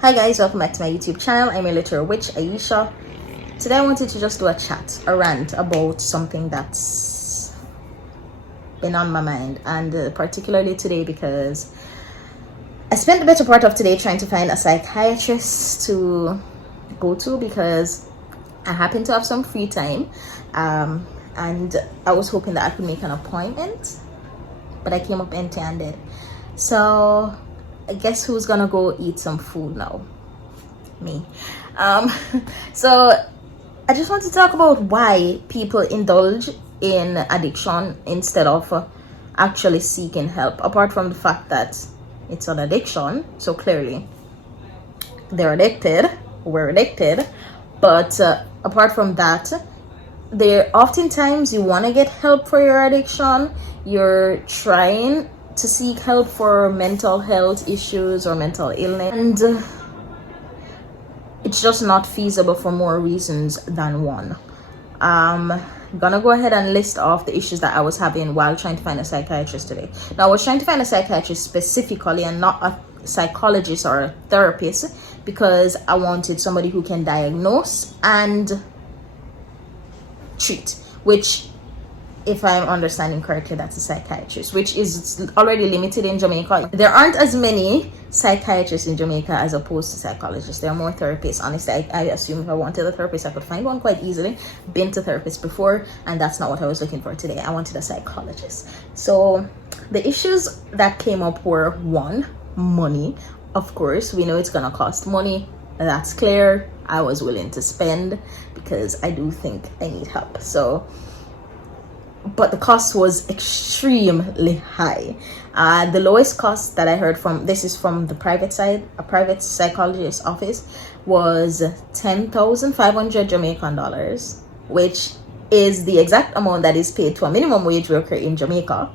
Hi guys, welcome back to my YouTube channel. I'm your little witch Aisha. Today I wanted to just do a rant about something that's been on my mind, and particularly today because I spent the better part of today trying to find a psychiatrist to go to because I happen to have some free time, and I was hoping that I could make an appointment, but I came up empty-handed. So I guess who's gonna go eat some food now? Me. So I just want to talk about why people indulge in addiction instead of actually seeking help, apart from the fact that it's an addiction. So clearly we're addicted, but apart from that, there oftentimes you want to get help for your addiction. You're trying to seek help for mental health issues or mental illness, and it's just not feasible for more reasons than one. I'm gonna go ahead and list off the issues that I was having while trying to find a psychiatrist today. Now, I was trying to find a psychiatrist specifically and not a psychologist or a therapist, because I wanted somebody who can diagnose and treat, which, if I'm understanding correctly, that's a psychiatrist, which is already limited in Jamaica. There aren't as many psychiatrists in Jamaica as opposed to psychologists. There are more therapists. Honestly, I assume if I wanted a therapist, I could find one quite easily. Been to therapists before, and that's not what I was looking for today. I wanted a psychologist. So the issues that came up were, one, money. Of course, we know it's gonna cost money. That's clear. I was willing to spend because I do think I need help. But the cost was extremely high. The lowest cost that I heard from, this is from the private side, a private psychologist's office, was 10,500 Jamaican dollars, which is the exact amount that is paid to a minimum wage worker in Jamaica.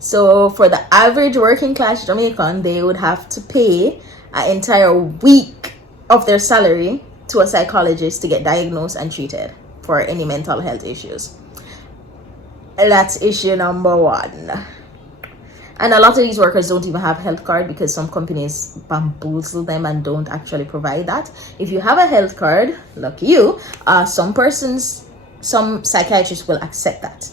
So for the average working class Jamaican, they would have to pay an entire week of their salary to a psychologist to get diagnosed and treated for any mental health issues. That's issue number one. And a lot of these workers don't even have health card because some companies bamboozle them and don't actually provide that. If you have a health card, lucky you, some psychiatrists will accept that.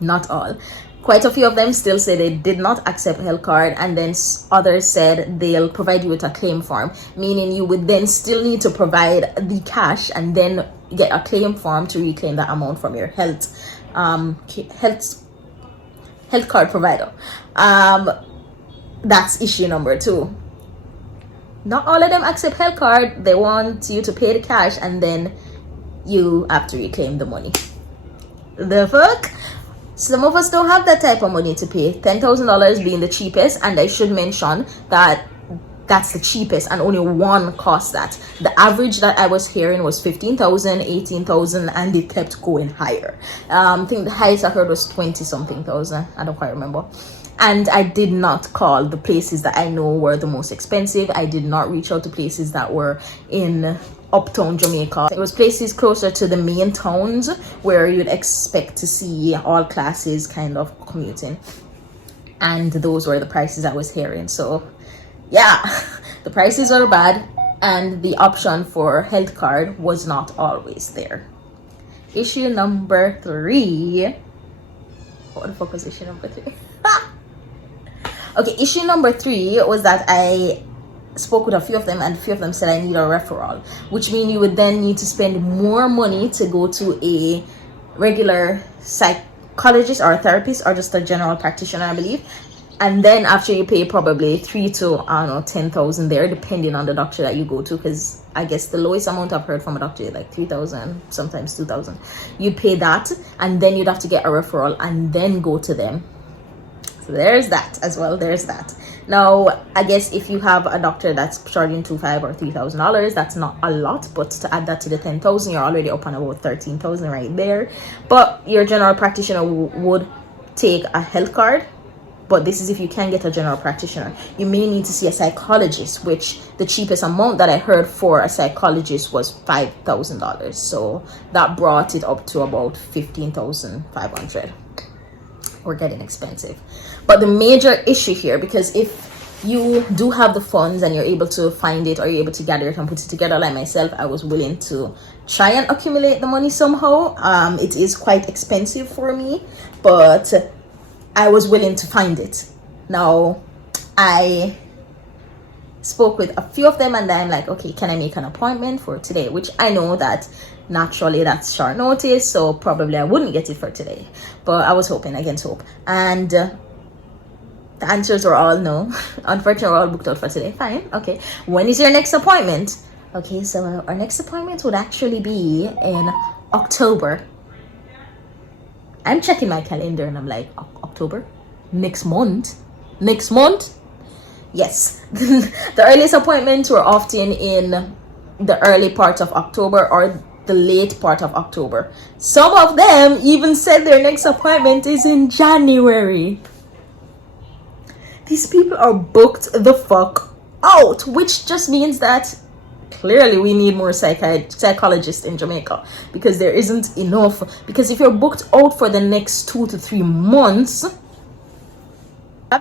Not all. Quite a few of them still say they did not accept a health card, and then others said they'll provide you with a claim form, meaning you would then still need to provide the cash and then get a claim form to reclaim that amount from your health card provider. That's issue number two. Not all of them accept health card. They want you to pay the cash and then you have to reclaim the money. The fuck? Some of us don't have that type of money to pay. $10,000 being the cheapest, and I should mention that that's the cheapest and only one costs that. The average that I was hearing was 15,000, 18,000, and it kept going higher. I think the highest I heard was 20 something thousand. I don't quite remember. And I did not call the places that I know were the most expensive. I did not reach out to places that were in uptown Jamaica. It was places closer to the main towns where you'd expect to see all classes kind of commuting. And those were the prices I was hearing. So yeah, the prices are bad, and the option for health card was not always there. Issue number three. What the fuck was issue number three? Okay, issue number three was that I spoke with a few of them, and a few of them said I need a referral, which means you would then need to spend more money to go to a regular psychologist or a therapist or just a general practitioner, I believe. And then after you pay probably 3 to 10,000 there, depending on the doctor that you go to, because I guess the lowest amount I've heard from a doctor is like 3,000, sometimes 2,000. You'd pay that, and then you'd have to get a referral and then go to them. So there's that as well. There's that. Now, I guess if you have a doctor that's charging $2,500 or $3,000, that's not a lot, but to add that to the 10,000, you're already up on about 13,000 right there. But your general practitioner would take a health card. But this is if you can get a general practitioner. You may need to see a psychologist, which the cheapest amount that I heard for a psychologist was $5,000. So that brought it up to about 15,500. We're getting expensive. But the major issue here, because if you do have the funds and you're able to find it, or you're able to gather it and put it together, like myself, I was willing to try and accumulate the money somehow. It is quite expensive for me, but I was willing to find it. Now, I spoke with a few of them and then I'm like, okay, can I make an appointment for today? Which I know that naturally that's short notice, so probably I wouldn't get it for today, but I was hoping against hope, and the answers were all no. Unfortunately, we're all booked out for today. Fine. Okay. When is your next appointment? Okay, so our next appointment would actually be in October. I'm checking my calendar and I'm like, October? Next month? Next month? Yes. The earliest appointments were often in the early part of October or the late part of October. Some of them even said their next appointment is in January. These people are booked the fuck out, which just means that clearly we need more psychologists in Jamaica, because there isn't enough. Because if you're booked out for the next 2 to 3 months,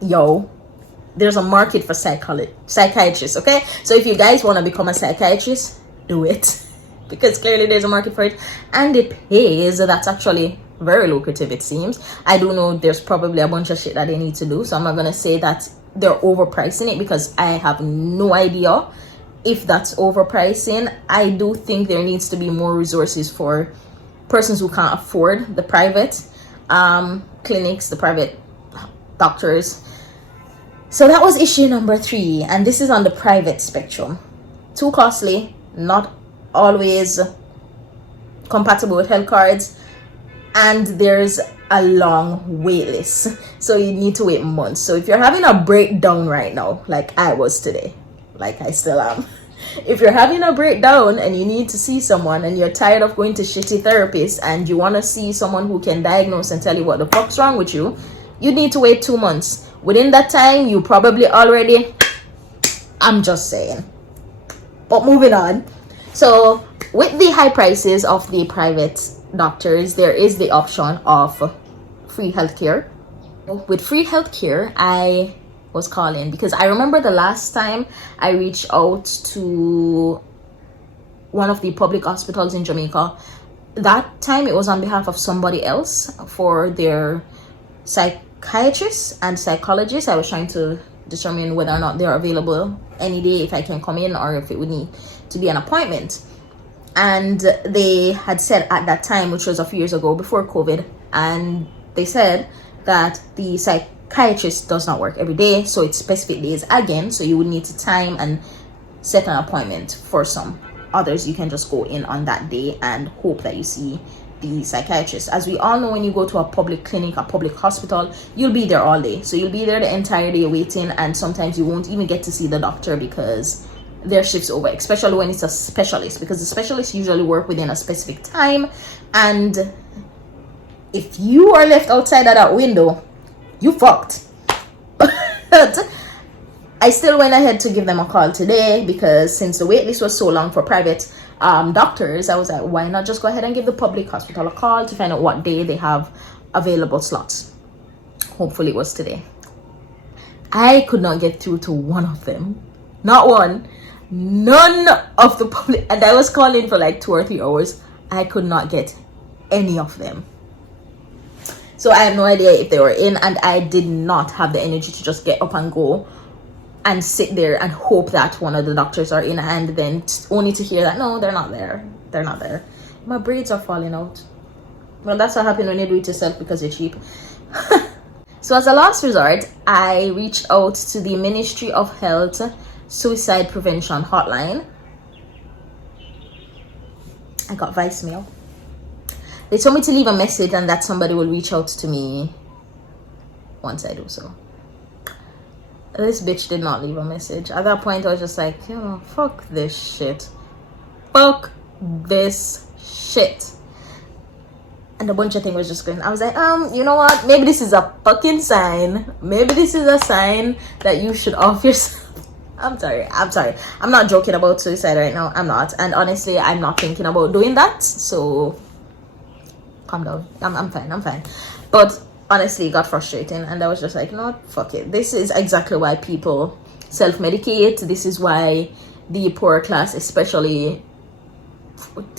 yo, there's a market for psychiatrists, okay? So if you guys want to become a psychiatrist, do it. Because clearly there's a market for it and it pays. That's actually very lucrative, it seems. I do know there's probably a bunch of shit that they need to do, so I'm not gonna say that they're overpricing it, because I have no idea if that's overpricing. I do think there needs to be more resources for persons who can't afford the private clinics, the private doctors. So that was issue number 3, and this is on the private spectrum. Too costly, not always compatible with health cards, and there's a long wait list, so you need to wait months. So if you're having a breakdown right now, like I was today, like I still am, if you're having a breakdown and you need to see someone and you're tired of going to shitty therapists and you want to see someone who can diagnose and tell you what the fuck's wrong with you, you need to wait 2 months. Within that time, you probably already, I'm just saying. But moving on. So with the high prices of the private doctors, there is the option of free healthcare. With free healthcare, I was calling because I remember the last time I reached out to one of the public hospitals in Jamaica. That time it was on behalf of somebody else for their psychiatrists and psychologists. I was trying to determine whether or not they're available any day, if I can come in, or if it would need to be an appointment. And they had said at that time, which was a few years ago before COVID, and they said that the psychiatrist does not work every day, so it's specific days again, so you would need to time and set an appointment. For some others, you can just go in on that day and hope that you see the psychiatrist. As we all know, when you go to a public clinic, a public hospital, you'll be there all day, so you'll be there the entire day waiting, and sometimes you won't even get to see the doctor because their shift's over, especially when it's a specialist, because the specialists usually work within a specific time, and if you are left outside of that window, you fucked. But I still went ahead to give them a call today, because since the wait list was so long for private doctors, I was like, why not just go ahead and give the public hospital a call to find out what day they have available slots. Hopefully it was today. I could not get through to one of them, not one. None of the public, and I was calling for like 2 or 3 hours. I could not get any of them. So I have no idea if they were in, and I did not have the energy to just get up and go and sit there and hope that one of the doctors are in, and then only to hear that no, they're not there. They're not there. My braids are falling out. Well, that's what happens when you do it yourself because you're cheap. So as a last resort, I reached out to the Ministry of Health Suicide Prevention Hotline. I got voicemail. They told me to leave a message and that somebody will reach out to me once I do so. This bitch did not leave a message. At that point, I was just like, you know, fuck this shit. Fuck this shit. And a bunch of things was just going. I was like, you know what? Maybe this is a fucking sign. Maybe this is a sign that you should off yourself. I'm sorry. I'm not joking about suicide right now. I'm not. And honestly, I'm not thinking about doing that. So, calm down. I'm fine. But honestly, it got frustrating. And I was just like, no, fuck it. This is exactly why people self-medicate. This is why the poorer class especially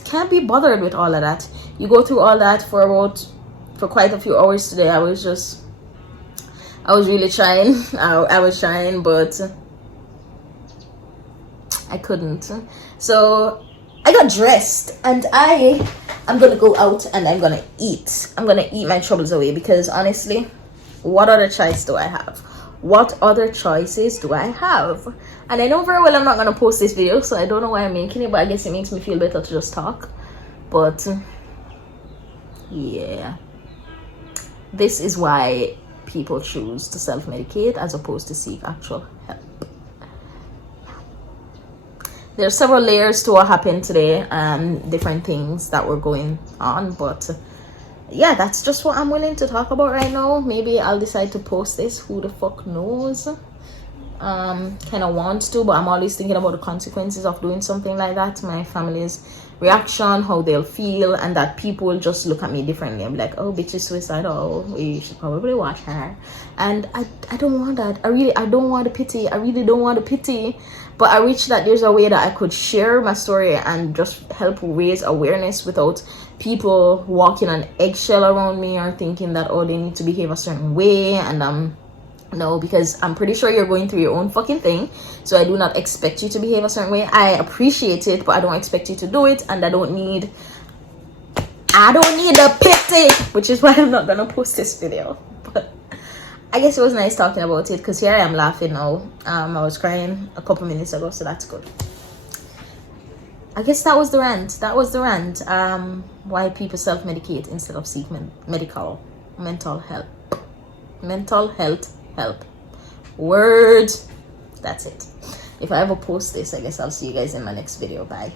can't be bothered with all of that. You go through all that for quite a few hours today. I was really trying. I was trying, but I couldn't. So I got dressed and I'm gonna go out and I'm gonna eat my troubles away, because honestly, what other choice do I have? What other choices do I have? And I know very well I'm not gonna post this video, so I don't know why I'm making it, but I guess it makes me feel better to just talk. But yeah, this is why people choose to self-medicate as opposed to seek actual help. There are several layers to what happened today and different things that were going on, but yeah, that's just what I'm willing to talk about right now. Maybe I'll decide to post this, who the fuck knows. Kind of want to, but I'm always thinking about the consequences of doing something like that, my family's reaction, how they'll feel, and that people will just look at me differently. I'm like, oh, bitch is suicidal, we should probably watch her. And I don't want that. I don't want the pity. I really don't want the pity. But I wish that there's a way that I could share my story and just help raise awareness without people walking on eggshell around me or thinking that, oh, they need to behave a certain way. And no, because I'm pretty sure you're going through your own fucking thing, so I do not expect you to behave a certain way. I appreciate it, but I don't expect you to do it, and I don't need the pity, which is why I'm not gonna post this video. But I guess it was nice talking about it, because here I am laughing now. I was crying a couple minutes ago, so that's good. I guess that was the rant. Why people self-medicate instead of seek mental health help. Word. That's it. If I ever post this, I guess I'll see you guys in my next video. Bye.